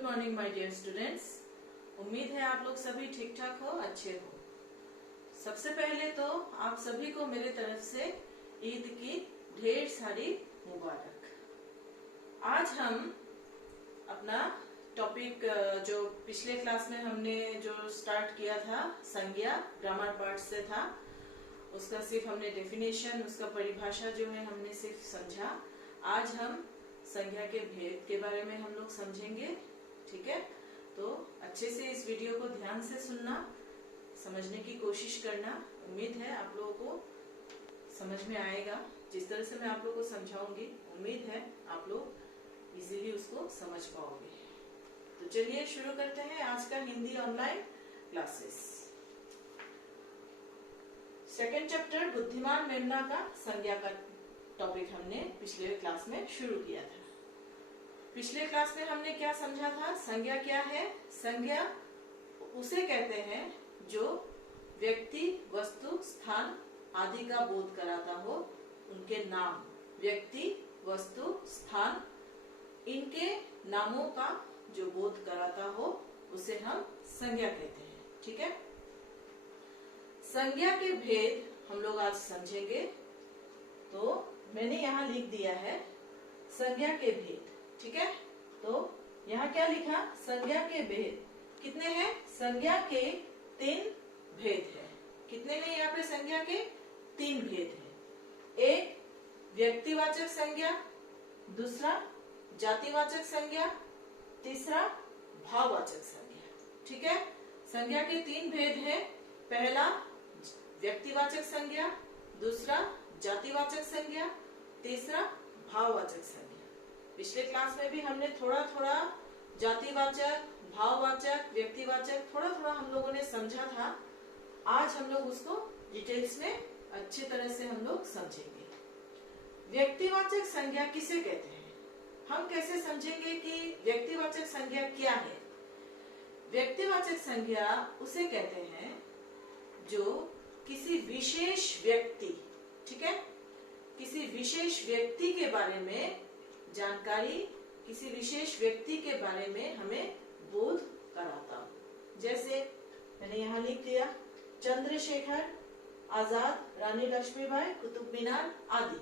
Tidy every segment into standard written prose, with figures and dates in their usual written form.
Good morning my dear students. उम्मीद है आप लोग सभी ठीक ठाक हो, अच्छे हो। सबसे पहले तो आप सभी को मेरे तरफ से ईद की ढेर सारी मुबारक। आज हम अपना टॉपिक जो पिछले क्लास में हमने जो स्टार्ट किया था, संज्ञा ग्रामर पार्ट से था, उसका सिर्फ हमने डेफिनेशन, उसका परिभाषा जो है हमने सिर्फ समझा। आज हम संज्ञा के भेद के बारे में हम लोग समझेंगे। ठीक है, तो अच्छे से इस वीडियो को ध्यान से सुनना, समझने की कोशिश करना। उम्मीद है आप लोगों को समझ में आएगा। जिस तरह से मैं आप लोगों को समझाऊंगी, उम्मीद है आप लोग इजीली उसको समझ पाओगे। तो चलिए शुरू करते हैं आज का Hindi online classes. Second chapter बुद्धिमान मेमना का संज्ञा का टॉपिक हमने पिछले क्लास में शुरू किया था। पिछले क्लास में हमने क्या समझा था? संज्ञा क्या है? संज्ञा उसे कहते हैं जो व्यक्ति, वस्तु, स्थान आदि का बोध कराता हो। उनके नाम, व्यक्ति, वस्तु, स्थान, इनके नामों का जो बोध कराता हो उसे हम संज्ञा कहते हैं। ठीक है, संज्ञा के भेद हम लोग आज समझेंगे। तो मैंने यहाँ लिख दिया है संज्ञा के भेद। ठीक है, तो यहाँ क्या लिखा? संज्ञा के भेद कितने हैं? संज्ञा के 3 भेद है। कितने हैं यहाँ पे? संज्ञा के 3 भेद है। एक व्यक्तिवाचक संज्ञा, दूसरा जातिवाचक संज्ञा, तीसरा भाववाचक संज्ञा। ठीक है, संज्ञा के 3 भेद है। पहला व्यक्तिवाचक संज्ञा, दूसरा जातिवाचक संज्ञा, तीसरा भाववाचक संज्ञा। पिछले क्लास में भी हमने थोड़ा थोड़ा जातिवाचक, भाववाचक, व्यक्तिवाचक थोड़ा थोड़ा हम लोगों ने समझा था। आज हम लोग उसको डिटेल्स में अच्छी तरह से हम लोग समझेंगे। व्यक्तिवाचक संज्ञा किसे कहते हैं? हम कैसे समझेंगे कि व्यक्तिवाचक संज्ञा क्या है? व्यक्तिवाचक संज्ञा उसे कहते हैं जो किसी विशेष व्यक्ति, ठीक है, किसी विशेष व्यक्ति के बारे में जानकारी, किसी विशेष व्यक्ति के बारे में हमें बोध कराता हो। जैसे मैंने यहाँ लिख दिया चंद्रशेखर आजाद, रानी लक्ष्मीबाई, कुतुब मीनार आदि।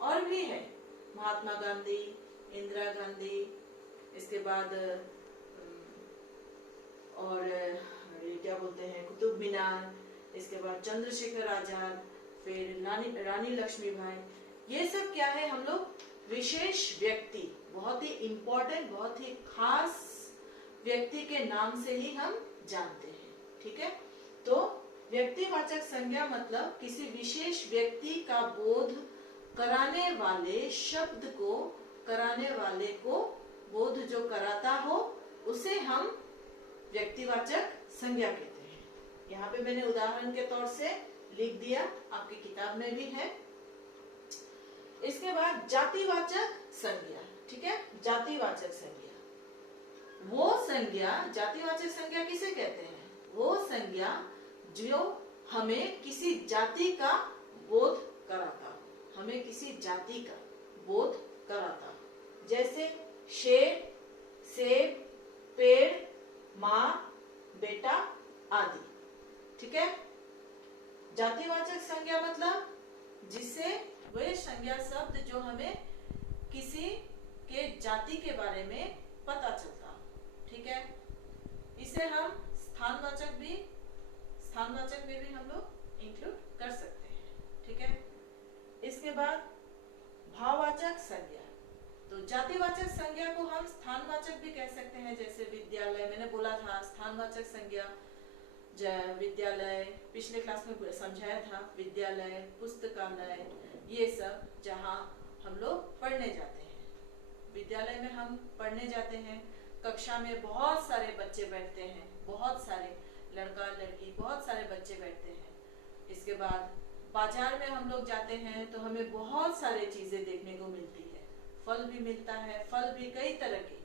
और भी है महात्मा गांधी, इंदिरा गांधी, इसके बाद और ये क्या बोलते हैं, कुतुब मीनार, इसके बाद चंद्रशेखर आजाद, फिर रानी लक्ष्मीबाई। ये सब क्या है? हम लोग विशेष व्यक्ति, बहुत ही इंपॉर्टेंट, बहुत ही खास व्यक्ति के नाम से ही हम जानते हैं। ठीक है, तो व्यक्तिवाचक संज्ञा मतलब किसी विशेष व्यक्ति का बोध कराने वाले शब्द को, कराने वाले को बोध जो कराता हो उसे हम व्यक्तिवाचक संज्ञा कहते हैं। यहाँ पे मैंने उदाहरण के तौर से लिख दिया, आपकी किताब में भी है। इसके बाद जातिवाचक संज्ञा। ठीक है, जातिवाचक संज्ञा वो संज्ञा, जातिवाचक संज्ञा किसे कहते हैं? वो संज्ञा जो हमें किसी जाति का बोध कराता हो, हमें किसी जाति का बोध कराता हो। जैसे शेर, सेब, पेड़, माँ, बेटा आदि। ठीक है, जातिवाचक संज्ञा मतलब जिससे वह संज्ञा शब्द जो हमें किसी के जाति के बारे में पता चलता हो। ठीक है, इसे हम स्थानवाचक में भी हम लोग इंक्लूड कर सकते हैं। ठीक है, इसके बाद भाववाचक संज्ञा। तो जातिवाचक संज्ञा को हम स्थानवाचक भी कह सकते हैं। जैसे विद्यालय, मैंने बोला था स्थानवाचक संज्ञा विद्यालय, पिछले क्लास में समझाया था। विद्यालय, पुस्तकालय, ये सब जहाँ हम लोग पढ़ने जाते हैं। विद्यालय में हम पढ़ने जाते हैं, कक्षा में बहुत सारे बच्चे बैठते हैं, बहुत सारे लड़का लड़की, बहुत सारे बच्चे बैठते हैं। इसके बाद बाजार में हम लोग जाते हैं तो हमें बहुत सारे चीजें देखने को मिलती है। फल भी मिलता है, फल भी कई तरह के,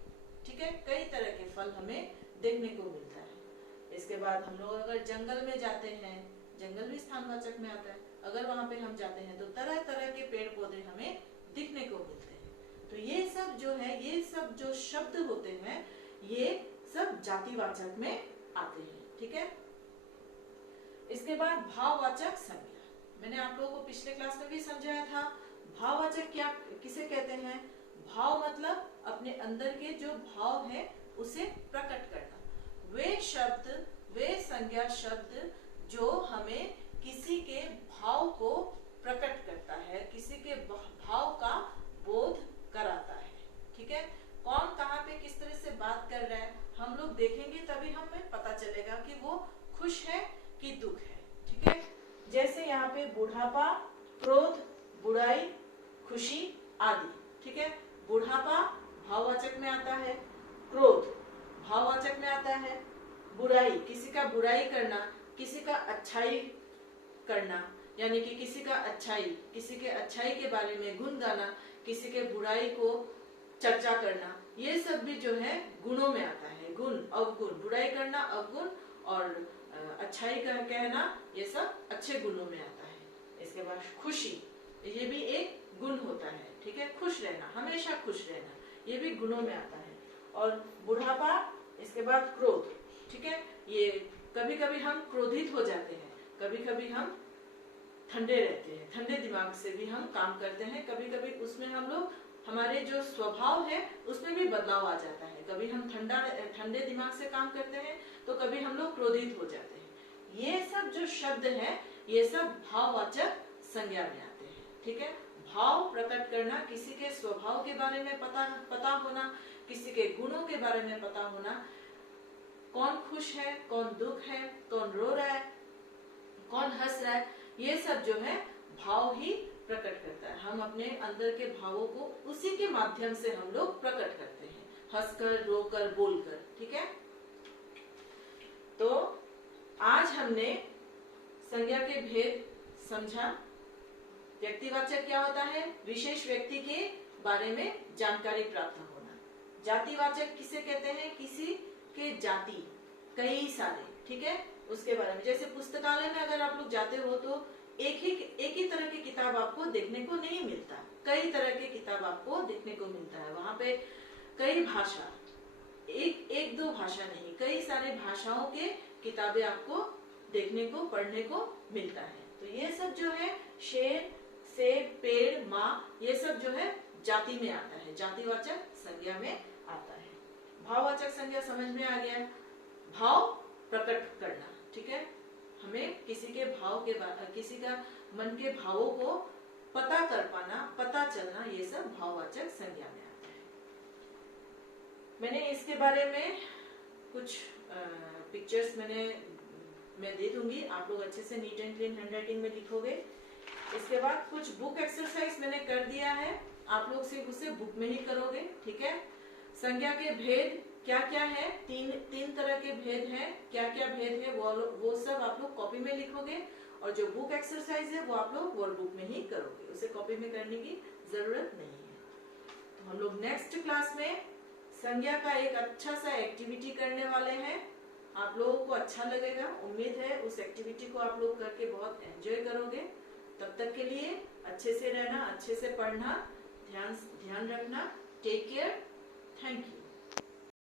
ठीक है, कई तरह के फल हमें देखने को मिलता है। इसके बाद हम लोग अगर जंगल में जाते हैं, जंगल भी स्थानवाचक में आता है। अगर वहां पे हम जाते हैं तो तरह तरह के पेड़ पौधे हमें दिखने को मिलते हैं। तो ये सब जो है, ये सब जो शब्द होते हैं, ये सब जातिवाचक में आते हैं। ठीक है, इसके बाद भाववाचक संज्ञा। मैंने आप लोगों को पिछले क्लास में भी समझाया था। भाववाचक क्या किसे कहते हैं? भाव मतलब अपने अंदर के जो भाव है उसे प्रकट करना। वे शब्द, वे संज्ञा शब्द जो हमें किसी के भाव को प्रकट करता है, किसी के भाव का बोध कराता है। ठीक है, कौन कहाँ पे किस तरह से बात कर रहा है हम लोग देखेंगे, तभी हमें पता चलेगा कि वो खुश है कि दुख है। ठीक है, जैसे यहाँ पे बुढ़ापा, क्रोध, बुराई, खुशी आदि। ठीक है, बुढ़ापा भाववाचक में आता है, क्रोध भाववाचक में आता है, बुराई किसी का बुराई करना, किसी का अच्छाई करना, यानी कि किसी का अच्छाई, किसी के अच्छाई के बारे में गुण गाना, किसी के बुराई को चर्चा करना, ये सब भी जो है गुणों में आता है। गुण, अवगुण, बुराई करना अवगुण और अच्छाई का कहना ये सब अच्छे गुणों में आता है। इसके बाद खुशी, ये भी एक गुण होता है। ठीक है, खुश रहना, हमेशा खुश रहना, ये भी गुणों में आता है। और बुढ़ापा, इसके बाद क्रोध। ठीक है, ये कभी कभी हम क्रोधित हो जाते हैं, कभी कभी हम ठंडे रहते हैं, ठंडे दिमाग से भी हम काम करते हैं। कभी कभी उसमें हम लोग, हमारे जो स्वभाव है उसमें भी बदलाव आ जाता है। कभी हम ठंडे दिमाग से काम करते हैं तो कभी हम लोग क्रोधित हो जाते हैं। ये सब जो शब्द हैं ये सब भाववाचक संज्ञा में आते हैं। ठीक है, भाव प्रकट करना, किसी के स्वभाव के बारे में पता होना, किसी के गुणों के बारे में पता होना, कौन खुश है, कौन दुख है, कौन रो रहा है, कौन हंस रहा है, ये सब जो है भाव ही प्रकट करता है। हम अपने अंदर के भावों को उसी के माध्यम से हम लोग प्रकट करते हैं, हंसकर, रोकर, बोलकर। ठीक है, तो आज हमने संज्ञा के भेद समझा। व्यक्तिवाचक क्या होता है? विशेष व्यक्ति के बारे में जानकारी प्राप्त होना। जातिवाचक किसे कहते हैं? किसी के जाति, कई सारे, ठीक है, उसके बारे में। जैसे पुस्तकालय में अगर आप लोग जाते हो तो एक ही तरह की किताब आपको देखने को नहीं मिलता, कई तरह की किताब आपको देखने को मिलता है। वहां पे कई भाषा, एक दो भाषा नहीं, कई सारे भाषाओं के किताबें आपको देखने को, पढ़ने को मिलता है। तो ये सब जो है, शेर, सेब, पेड़, माँ, ये सब जो है जाति में आता है, जातिवाचक संज्ञा में आता है। भाववाचक संज्ञा समझ में आ गया, भाव प्रकट करना। ठीक है, हमें किसी के भाव के, किसी का मन के भावों को पता कर पाना, पता चलना, ये सब भाववाचक संज्ञा में आता है। मैंने इसके बारे में कुछ पिक्चर्स मैं दे दूंगी, आप लोग अच्छे से नीट एंड क्लीन हैंडराइटिंग में लिखोगे। इसके बाद कुछ बुक एक्सरसाइज मैंने कर दिया है, आप लोग सिर्फ उसे बुक में ही करोगे। ठीक है, संज्ञा के भेद क्या क्या है, तीन तरह के भेद हैं, क्या क्या भेद है वो सब आप लोग कॉपी में लिखोगे, और जो बुक एक्सरसाइज है वो आप लोग वर्ड बुक में ही करोगे, उसे कॉपी में करने की जरूरत नहीं है। तो हम लोग नेक्स्ट क्लास में संज्ञा का एक अच्छा सा एक्टिविटी करने वाले हैं, आप लोगों को अच्छा लगेगा, उम्मीद है उस एक्टिविटी को आप लोग करके बहुत एंजॉय करोगे। तब तक के लिए अच्छे से रहना, अच्छे से पढ़ना, ध्यान रखना। Take care, thank you.